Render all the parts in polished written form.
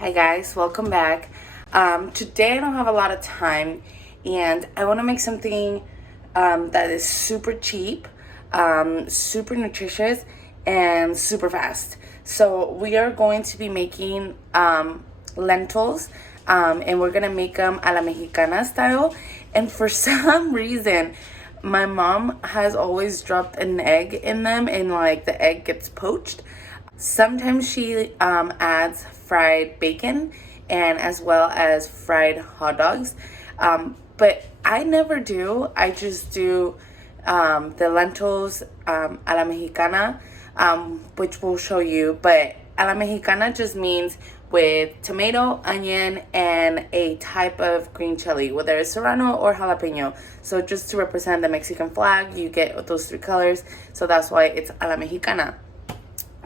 Hi guys, welcome back. Today I don't have a lot of time and I want to make something that is super cheap, super nutritious, and super fast. So we are going to be making lentils and we're going to make them a la Mexicana style. And for some reason, my mom has always dropped an egg in them and like the egg gets poached. Sometimes she adds fried bacon and as well as fried hot dogs. But I never do. I just do the lentils a la Mexicana, which we'll show you. But a la Mexicana just means with tomato, onion, and a type of green chili, whether it's serrano or jalapeno. So just to represent the Mexican flag, you get those three colors. So that's why it's a la Mexicana.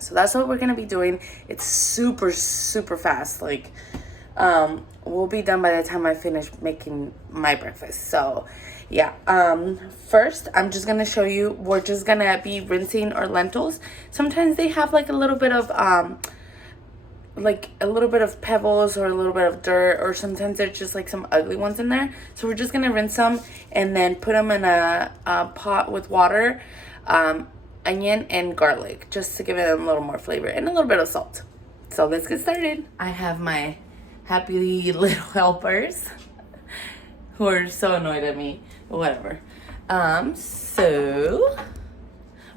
So that's what we're gonna be doing. It's super fast. Like we'll be done by the time I finish making my breakfast. So yeah, first I'm just gonna show you, we're just gonna be rinsing our lentils. Sometimes they have like a little bit of pebbles or a little bit of dirt, or sometimes there's just like some ugly ones in there. So we're just gonna rinse them and then put them in a pot with water, onion and garlic, just to give it a little more flavor and a little bit of salt. So let's get started. I have my happy little helpers who are so annoyed at me, but whatever. So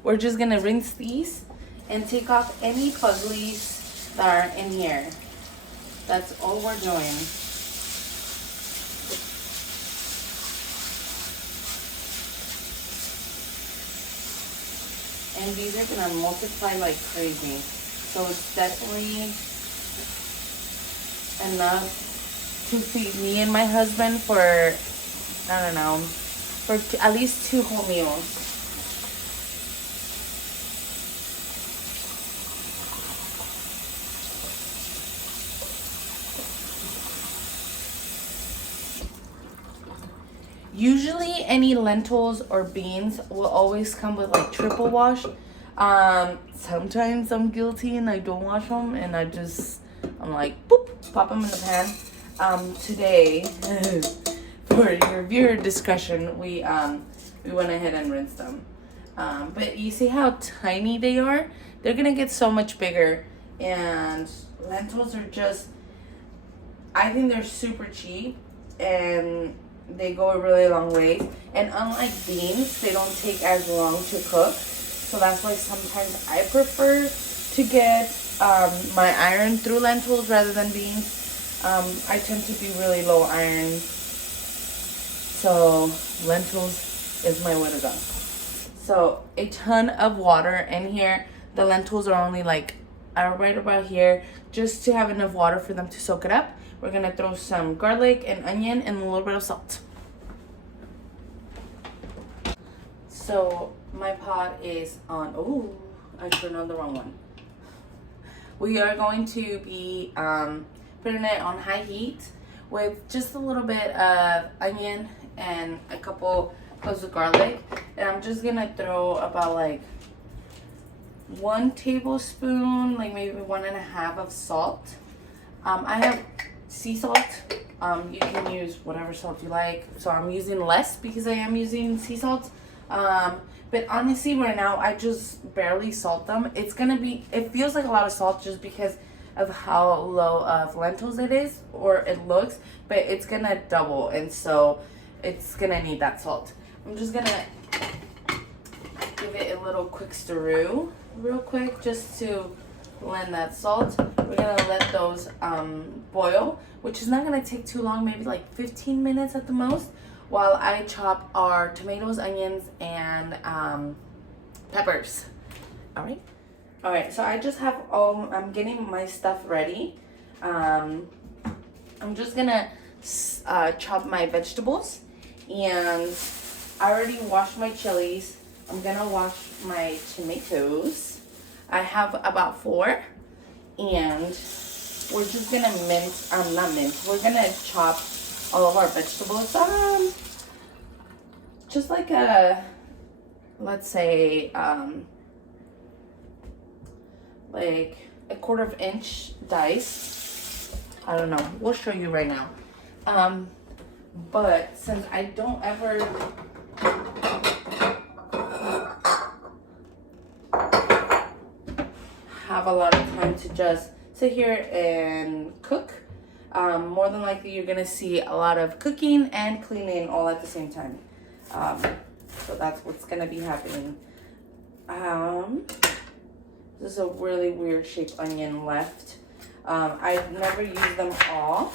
we're just gonna rinse these and take off any fugglies that are in here. That's all we're doing. And these are gonna multiply like crazy. So it's definitely enough to feed me and my husband for, I don't know, for at least 2 whole meals. Usually any lentils or beans will always come with like triple wash. Sometimes I'm guilty and I don't wash them and I'm like, boop, pop them in the pan. Today, for your viewer discretion, we went ahead and rinsed them. But you see how tiny they are? They're gonna get so much bigger, and lentils are just, I think they're super cheap and they go a really long way. And unlike beans, they don't take as long to cook. So that's why sometimes I prefer to get my iron through lentils rather than beans. I tend to be really low iron. So lentils is my way to go. So a ton of water in here. The lentils are only like right about here, just to have enough water for them to soak it up. We're gonna throw some garlic and onion and a little bit of salt. So my pot is on, oh, I turned on the wrong one. We are going to be putting it on high heat with just a little bit of onion and a couple cloves of garlic. And I'm just gonna throw about like 1 tablespoon, like maybe 1.5 of salt. I have sea salt. You can use whatever salt you like. So I'm using less because I am using sea salt. But honestly, right now I just barely salt them. It feels like a lot of salt just because of how low of lentils it is, or it looks, but it's gonna double, and so it's gonna need that salt. I'm just gonna give it a little quick stir real quick just to blend that salt. We're gonna let those boil, which is not gonna take too long, maybe like 15 minutes at the most, while I chop our tomatoes, onions, and peppers. All right, so I just have I'm getting my stuff ready. I'm just gonna chop my vegetables, and I already washed my chilies. I'm gonna wash my tomatoes. I have about 4, and we're just gonna we're gonna chop all of our vegetables, just like let's say like a 1/4 inch dice. I don't know. We'll show you right now. But since I don't ever have a lot of time to just sit here and cook, more than likely you're gonna see a lot of cooking and cleaning all at the same time. So that's what's gonna be happening. This is a really weird shaped onion left. I've never used them all.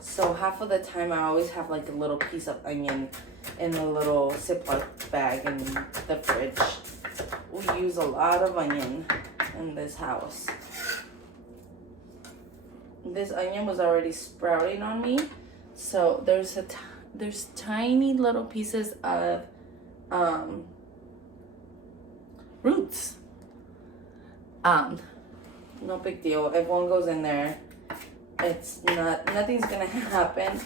So half of the time I always have like a little piece of onion in a little Ziploc bag in the fridge. We use a lot of onion in this house. This onion was already sprouting on me. So there's tiny little pieces of roots. No big deal. If one goes in there, nothing's gonna happen.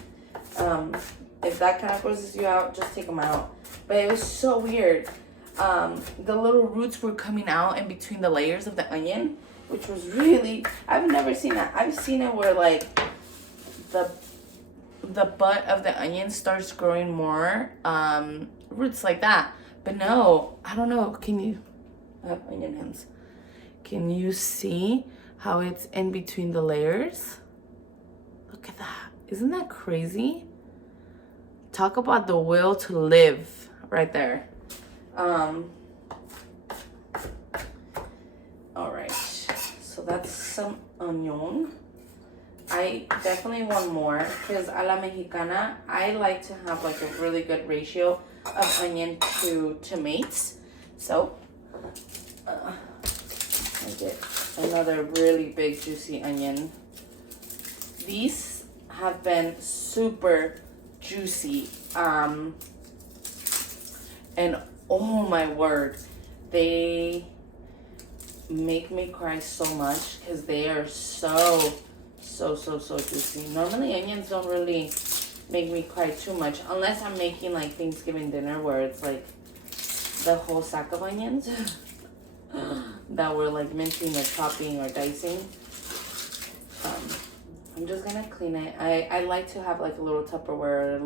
If that kind of grosses you out, just take them out. But it was so weird. The little roots were coming out in between the layers of the onion, which was really, I've never seen that. I've seen it where like the butt of the onion starts growing more roots like that. But no, I don't know. Can you, I have onion hands. Can you see how it's in between the layers? Look at that. Isn't that crazy? Talk about the will to live right there. All right, so that's some onion. I definitely want more because a la Mexicana, I like to have like a really good ratio of onion to tomatoes. So I get another really big juicy onion. These have been super juicy. And oh my word, they make me cry so much because they are so juicy. Normally onions don't really make me cry too much unless I'm making like Thanksgiving dinner where it's like the whole sack of onions that we're like mincing or chopping or dicing. I'm just gonna clean it. I like to have like a little Tupperware,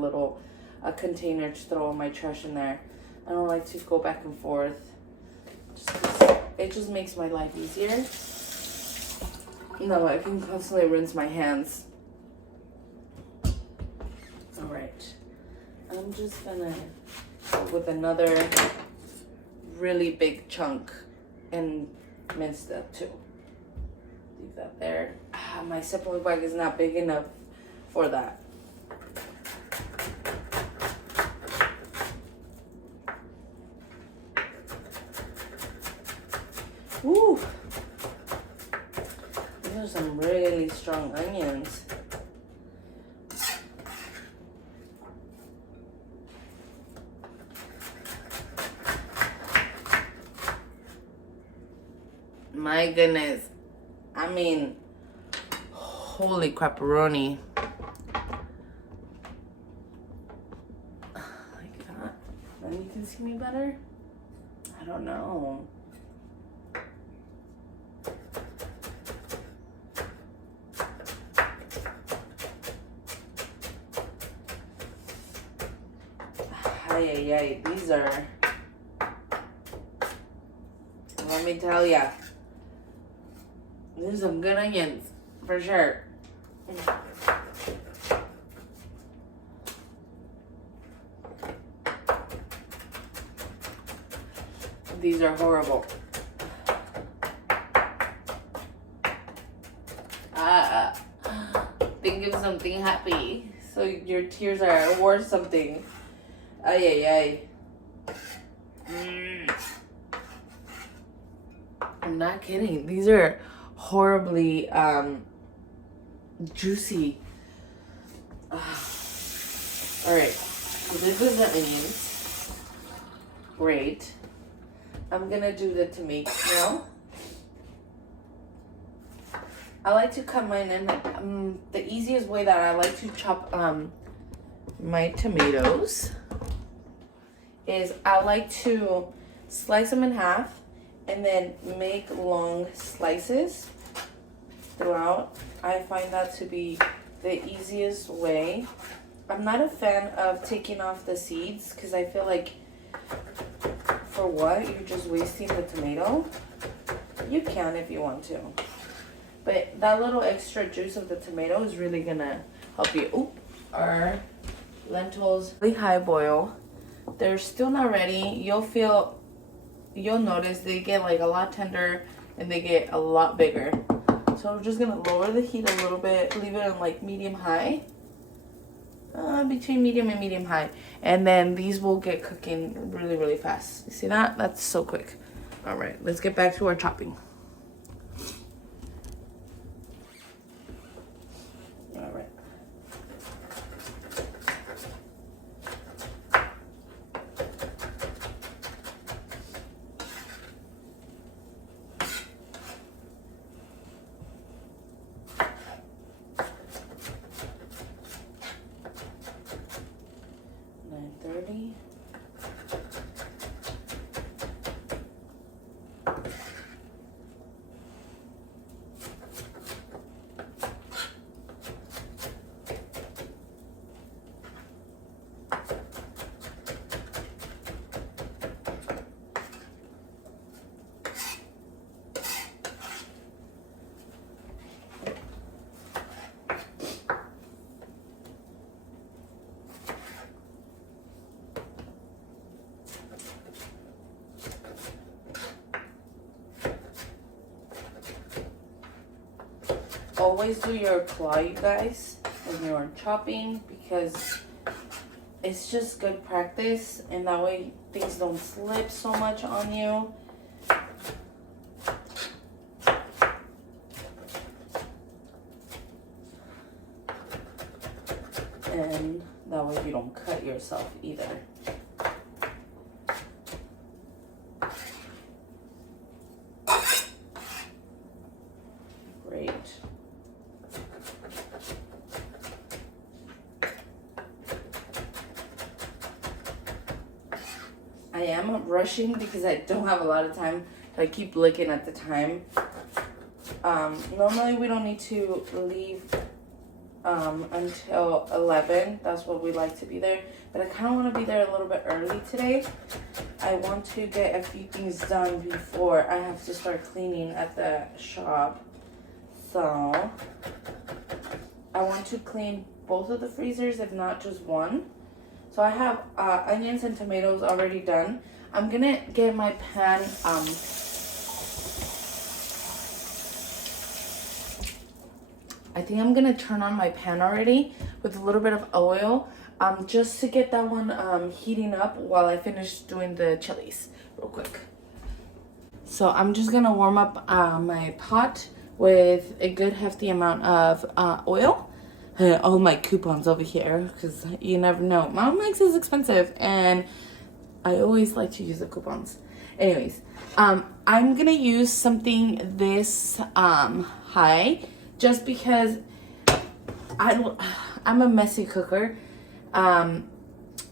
a container to throw all my trash in there. I don't like to go back and forth. It just makes my life easier. No, I can constantly rinse my hands. All right. I'm just gonna go with another really big chunk and mince that too. Leave that there. My Ziploc bag is not big enough for that. Woo! These are some really strong onions. My goodness. I mean, holy crapperoni. Like that. Then you can see me better? I don't know. Ay, these are, let me tell ya, these are some good onions, for sure. These are horrible. Think of something happy, so your tears are worth something. Ay. I'm not kidding. These are horribly juicy. All right, so this is the onions. Great. I'm gonna do the tomatoes now. I like to cut mine in. The easiest way that I like to chop my tomatoes is I like to slice them in half and then make long slices throughout. I find that to be the easiest way. I'm not a fan of taking off the seeds because I feel like, for what? You're just wasting the tomato. You can if you want to. But that little extra juice of the tomato is really gonna help you. Oop, our lentils, really high boil. They're still not ready. You'll notice they get like a lot tender and they get a lot bigger. So we're just gonna lower the heat a little bit, leave it on like medium high. Between medium and medium high. And then these will get cooking really, really fast. You see that? That's so quick. All right, let's get back to our chopping. All right. Always do your claw, you guys, when you're chopping, because it's just good practice, and that way things don't slip so much on you. And that way you don't cut yourself either. Great. I am rushing because I don't have a lot of time. I keep looking at the time. Normally we don't need to leave until 11. That's what we like to be there. But I kind of want to be there a little bit early today. I want to get a few things done before I have to start cleaning at the shop. So I want to clean both of the freezers, if not just one. So I have onions and tomatoes already done. I'm gonna get my pan, I think I'm gonna turn on my pan already with a little bit of oil, just to get that one heating up while I finish doing the chilies real quick. So I'm just gonna warm up my pot with a good hefty amount of oil. All my coupons over here, because you never know. Mom makes is expensive, and I always like to use the coupons. Anyways, I'm gonna use something this high, just because I'm a messy cooker. I'm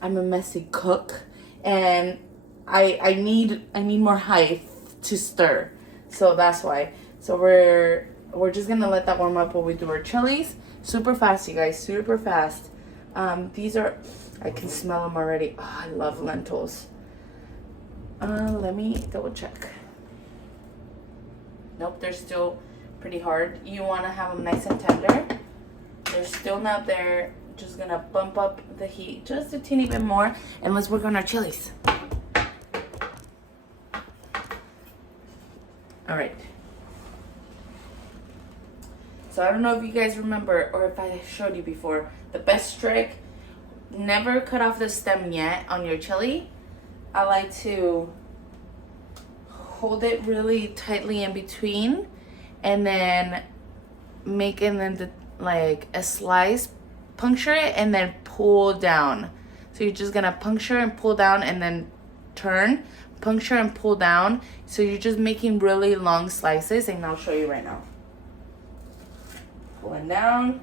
a messy cook, and I need more height to stir. So that's why. So we're just gonna let that warm up while we do our chilies. Super fast, you guys, super fast. These are, I can smell them already. Oh, I love lentils. Let me double check. Nope, they're still pretty hard. You want to have them nice and tender. They're still not there. Just gonna bump up the heat just a teeny bit more, and let's work on our chilies. All right. So I don't know if you guys remember, or if I showed you before, the best trick, never cut off the stem yet on your chili. I like to hold it really tightly in between, and then make it into like a slice, puncture it, and then pull down. So you're just gonna puncture and pull down, and then turn, puncture and pull down. So you're just making really long slices, and I'll show you right now. Pulling down,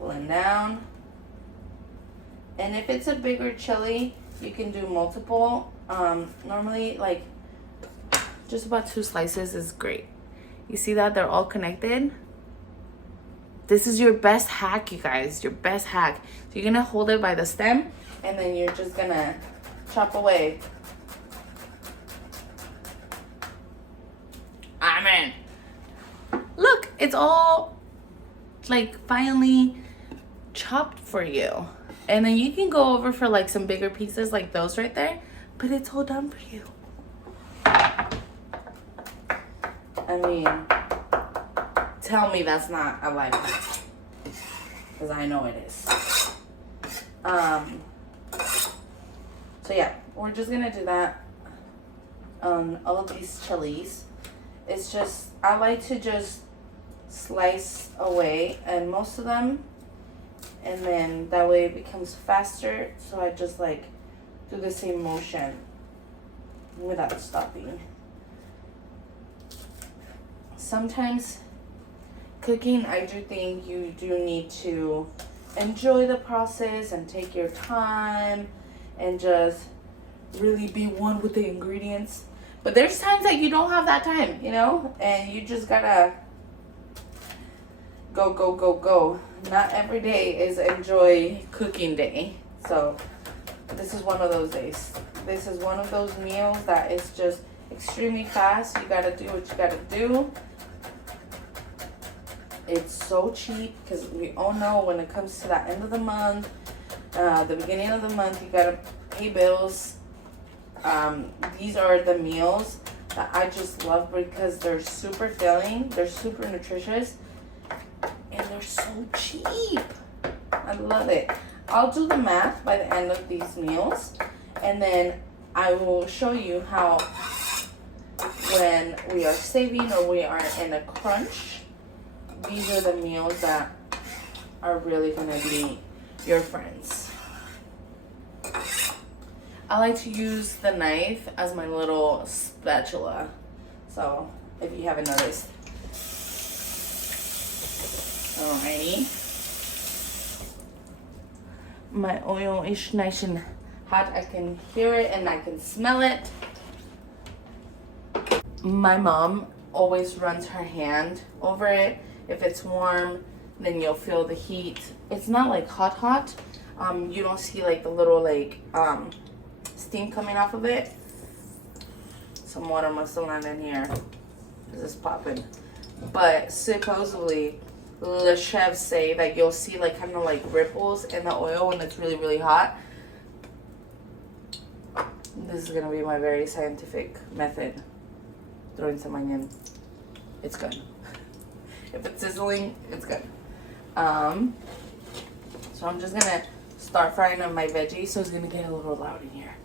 pulling down. And if it's a bigger chili, you can do multiple. Normally, like, just about 2 slices is great. You see that? They're all connected. This is your best hack, you guys. Your best hack. So you're gonna hold it by the stem, and then you're just gonna chop away. Amen. Look, it's all like finely chopped for you. And then you can go over for like some bigger pieces like those right there, but it's all done for you. I mean, tell me that's not a life hack, because I know it is. So yeah, we're just gonna do that on all of these chilies. It's just, I like to just slice away and most of them, and then that way it becomes faster. So I just like do the same motion without stopping. Sometimes cooking, I do think you do need to enjoy the process and take your time and just really be one with the ingredients. But there's times that you don't have that time, you know, and you just gotta go, go, go, go. Not every day is enjoy cooking day. So this is one of those days. This is one of those meals that is just extremely fast. You gotta do what you gotta do. It's so cheap because we all know when it comes to the end of the month, the beginning of the month, you gotta pay bills. These are the meals that I just love because they're super filling, they're super nutritious, and they're so cheap. I love it. I'll do the math by the end of these meals, and then I will show you how when we are saving or we are in a crunch, these are the meals that are really gonna be your friends. I like to use the knife as my little spatula. So, if you haven't noticed. Alrighty. My oil is nice and hot. I can hear it and I can smell it. My mom always runs her hand over it. If it's warm, then you'll feel the heat. It's not like hot. You don't see like the little like steam coming off of it. Some water must have landed in here. This is popping. But supposedly, the chefs say that you'll see like kind of like ripples in the oil when it's really, really hot. This is gonna be my very scientific method. Throwing some onion. It's good. If it's sizzling, it's good. So I'm just gonna start frying up my veggies, so it's gonna get a little loud in here.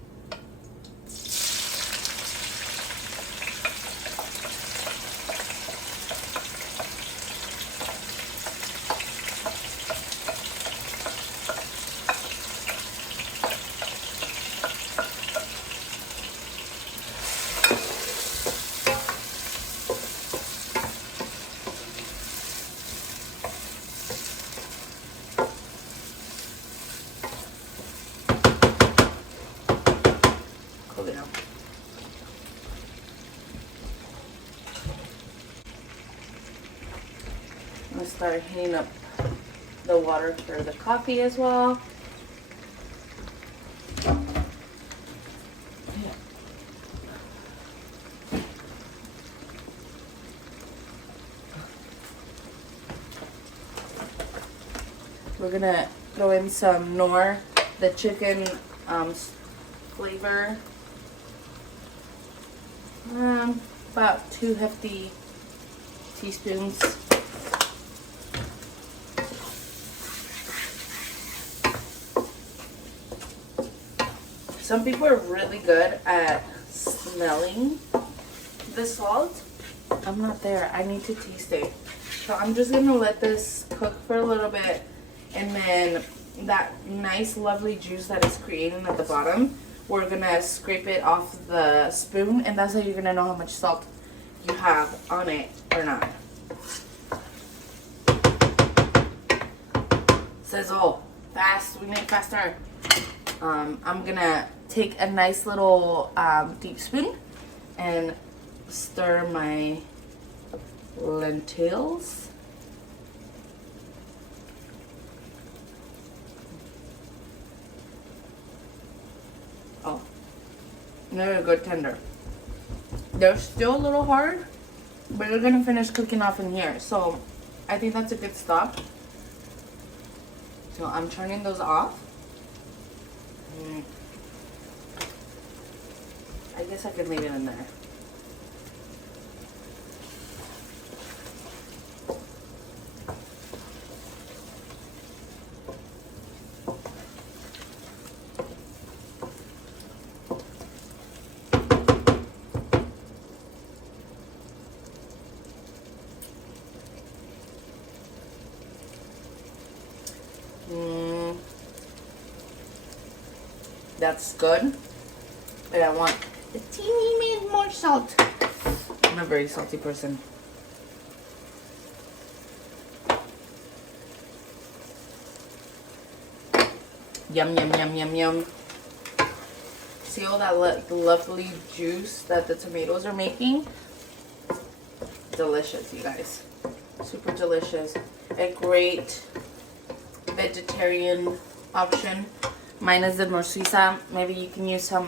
I'm gonna start heating up the water for the coffee as well. We're gonna throw in some Knorr, the chicken flavor. About 2 hefty teaspoons. Some people are really good at smelling the salt. I'm not there. I need to taste it. So I'm just gonna let this cook for a little bit, and then that nice lovely juice that is creating at the bottom, we're gonna scrape it off the spoon, and that's how you're gonna know how much salt you have on it or not. Sizzle. Fast. We need it faster. I'm gonna take a nice little deep spoon and stir my lentils. They're a good tender. They're still a little hard, but they're gonna finish cooking off in here. So I think that's a good stop. So I'm turning those off. I guess I could leave it in there. That's good, but I want a teeny bit more salt. I'm a very salty person. Yum, yum, yum, yum, yum. See all that lovely juice that the tomatoes are making? Delicious, you guys. Super delicious. A great vegetarian option. Mine is the Norsuisa. Maybe you can use some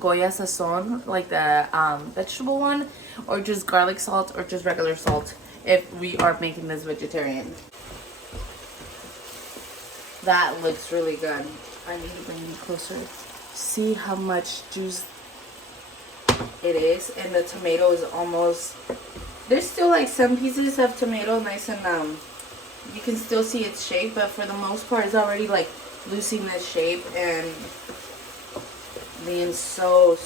Goya Sazon, like the vegetable one, or just garlic salt, or just regular salt if we are making this vegetarian. That looks really good. I need to bring you closer. See how much juice it is, and the tomato is almost. There's still like some pieces of tomato nice and you can still see its shape, but for the most part, it's already like losing this shape and being so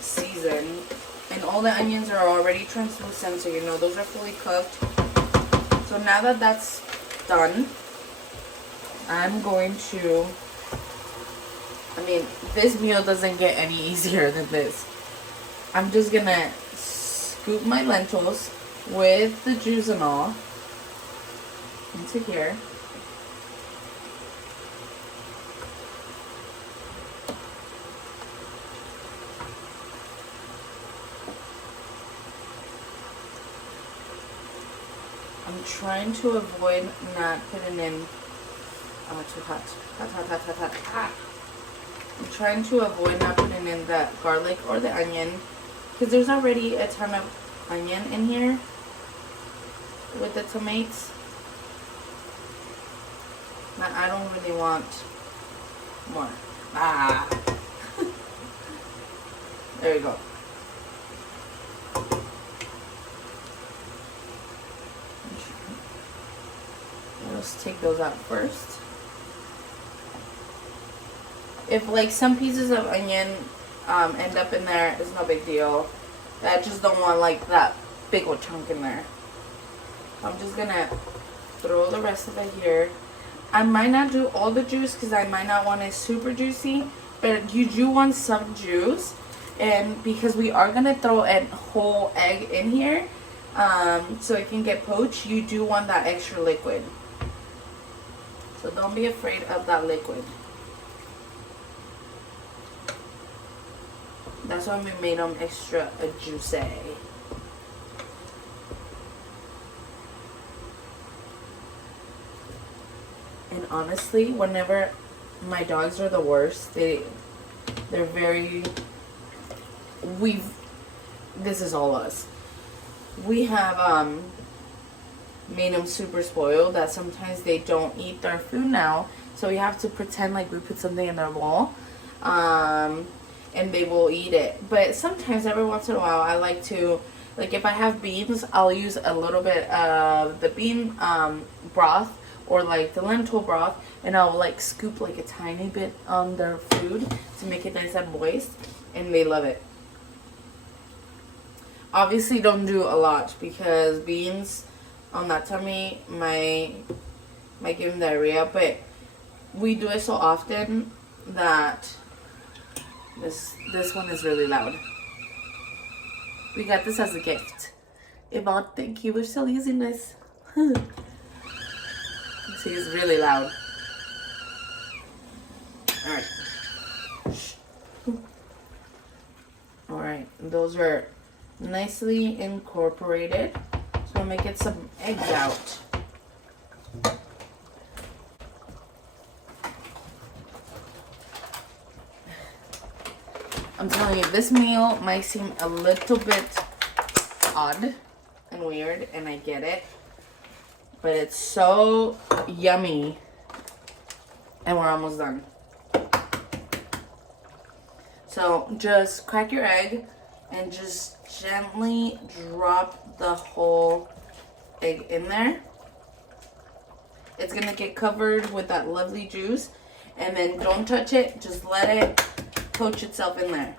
seasoned. And all the onions are already translucent, so you know those are fully cooked. So now that that's done, I'm going to, this meal doesn't get any easier than this. I'm just gonna scoop my lentils with the juice and all into here. I'm trying to avoid not putting in too hot. Hot. I'm trying to avoid not putting in the garlic or the onion because there's already a ton of onion in here with the tomatoes. Now I don't really want more. There we go. Let's take those out first. If like some pieces of onion end up in there, it's no big deal. I just don't want like that big old chunk in there. I'm just gonna throw the rest of it here. I might not do all the juice because I might not want it super juicy, but you do want some juice. And because we are gonna throw a whole egg in here, so it can get poached, you do want that extra liquid. So don't be afraid of that liquid. That's why we made them extra juicy. And honestly, whenever my dogs are the worst, they're very. This is all us. We have made them super spoiled that sometimes they don't eat their food now, so we have to pretend like we put something in their bowl, and they will eat it. But sometimes, every once in a while, I like to, like if I have beans, I'll use a little bit of the bean broth or like the lentil broth, and I'll like scoop like a tiny bit on their food to make it nice and moist, and they love it. Obviously don't do a lot because beans on that tummy might give them diarrhea, but we do it so often that this one is really loud. We got this as a gift. Yvonne, thank you. We're still using this. See, it's really loud. Alright. Alright, those are nicely incorporated. So I'm gonna get some eggs out. I'm telling you, this meal might seem a little bit odd and weird, and I get it, but it's so yummy. And we're almost done. So just crack your egg and just gently drop the whole egg in there. It's gonna get covered with that lovely juice, and then don't touch it, just let it poach itself in there.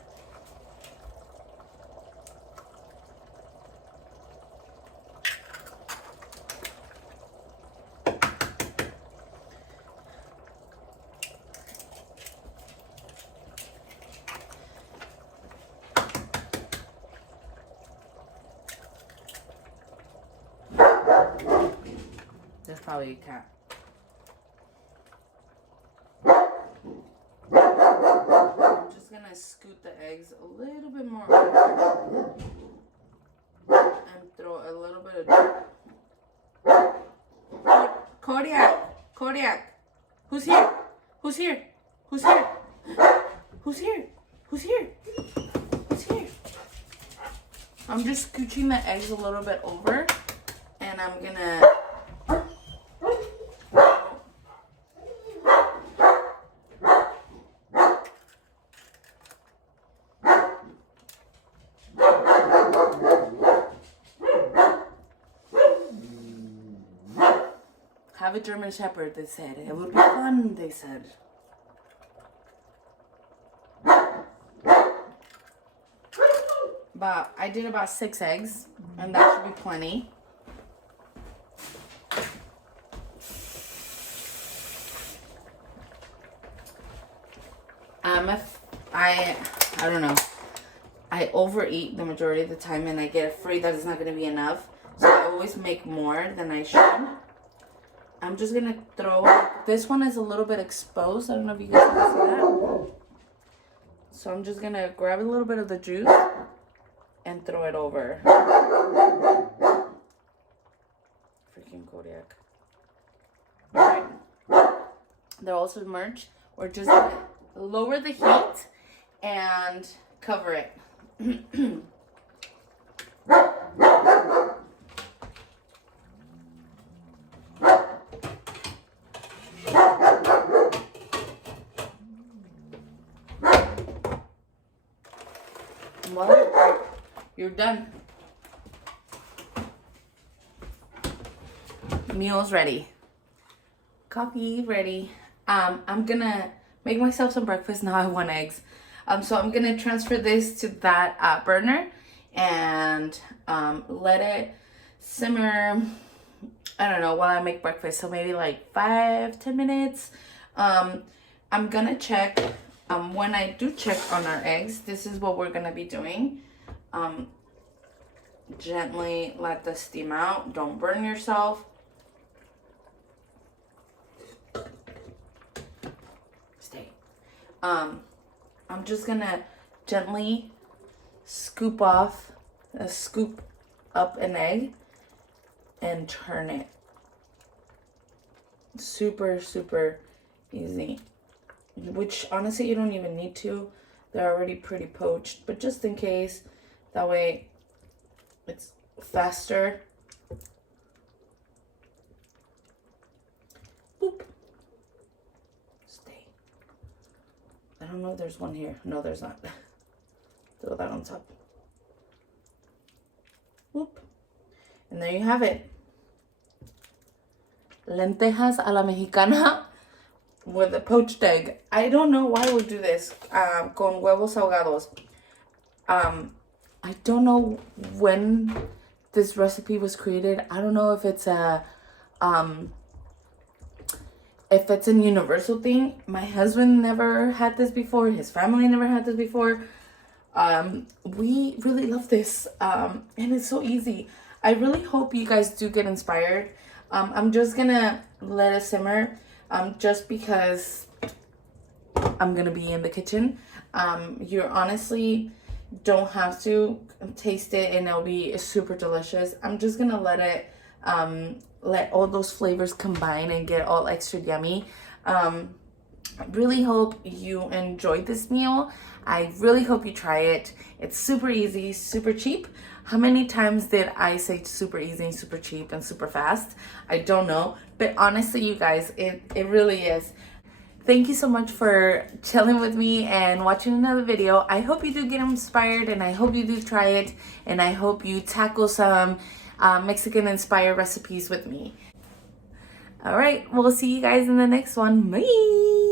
That's probably a cat. I'm just gonna scoot the eggs a little bit more over and throw a little bit of Kodiak. Who's here? Who's here? Who's here? Who's here? Who's here? Who's here? I'm just scooching the eggs a little bit over, and I'm gonna have a German Shepherd, they said. It would be fun, they said. But I did about 6 eggs, and that should be plenty. If I don't know, I overeat the majority of the time, and I get afraid that it's not going to be enough. So I always make more than I should. I'm just going to throw, this one is a little bit exposed. I don't know if you guys can see that. So I'm just going to grab a little bit of the juice and throw it over. Freaking Kodiak. Alright. They're all submerged. We're just going to lower the heat and cover it. Well, you're done. Meal's ready. Coffee ready. I'm gonna make myself some breakfast now. I want eggs. So I'm gonna transfer this to that burner and let it simmer. I don't know, while I make breakfast. So maybe like 5-10 minutes. I'm gonna check. When I do check on our eggs, this is what we're gonna be doing. Gently let the steam out. Don't burn yourself. Stay. I'm just gonna gently scoop up an egg and turn it. Super, super easy. Which honestly you don't even need to. They're already pretty poached, but just in case, that way it's faster. Boop. Stay. I don't know if there's one here. No, there's not. Throw that on top. Whoop. And there you have it. Lentejas a la Mexicana with a poached egg. I don't know why we do this. Con huevos ahogados. I don't know when this recipe was created. I don't know if it's a universal thing. My husband never had this before. His family never had this before. We really love this. And it's so easy. I really hope you guys do get inspired. I'm just gonna let it simmer. Just because I'm gonna be in the kitchen. You honestly don't have to taste it and it'll be super delicious. I'm just gonna let it let all those flavors combine and get all extra yummy. I really hope you enjoyed this meal. I really hope you try it. It's super easy, super cheap. How many times did I say super easy, super cheap, and super fast? I don't know. But honestly, you guys, it really is. Thank you so much for chilling with me and watching another video. I hope you do get inspired, and I hope you do try it, and I hope you tackle some Mexican inspired recipes with me. All right, we'll see you guys in the next one. Bye.